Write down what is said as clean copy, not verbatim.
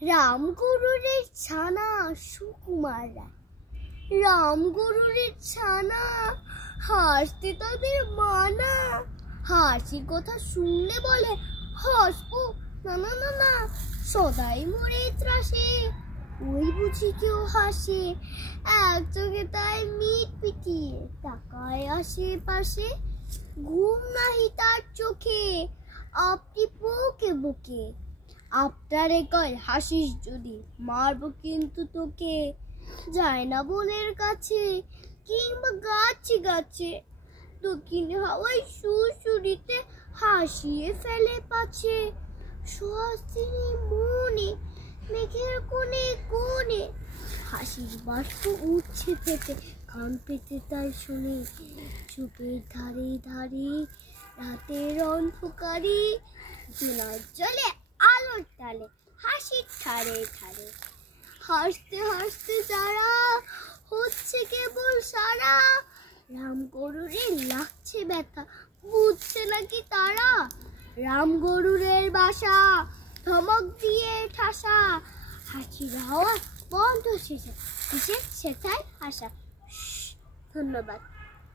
রামগরুরের ছানা সুকুমার রায়। রামগরুরের ছানা হাসতে তাদের মানা। হাসির কথা শুনলে বলে হাসবো না না না না, সদাই মরে ত্রাসে। ওই বুঝি কেউ হাসে, এক চোখে তাই মিট পিটিয়ে তাকায় আশেপাশে। ঘুম নাহি তার চোখে, আপনি বুকে বুকে। আপনারে কয় হাসিস যদি, মারবো কিন্তু তোকে। যায় না বনের কাছে কিংবা গাছে গাছে, দক্ষিণ হাওয়ায় সুরসুরিতে হাসিয়ে ফেলে পাছে। সুহাসিনী মনে মেঘের কোণে কোণে, হাসির বাষ্প উঠছে পেতে, কান পেতে তাই শুনে। চোখের ধারে ধারে রাতের অন্ধকারে, দিনের জলে আলোর তালে হাসির ঠারে ঠারে। হাসতে হাসতে যারা হচ্ছে কেবল সারা, রামগরুরের লাগছে ব্যথা বুঝছে নাকি তারা। রামগরুরের বাসা ধমক দিয়ে ঠাসা, হাসির হাওয়া বন্ধ শেষে, সেটাই আশা। ধন্যবাদ।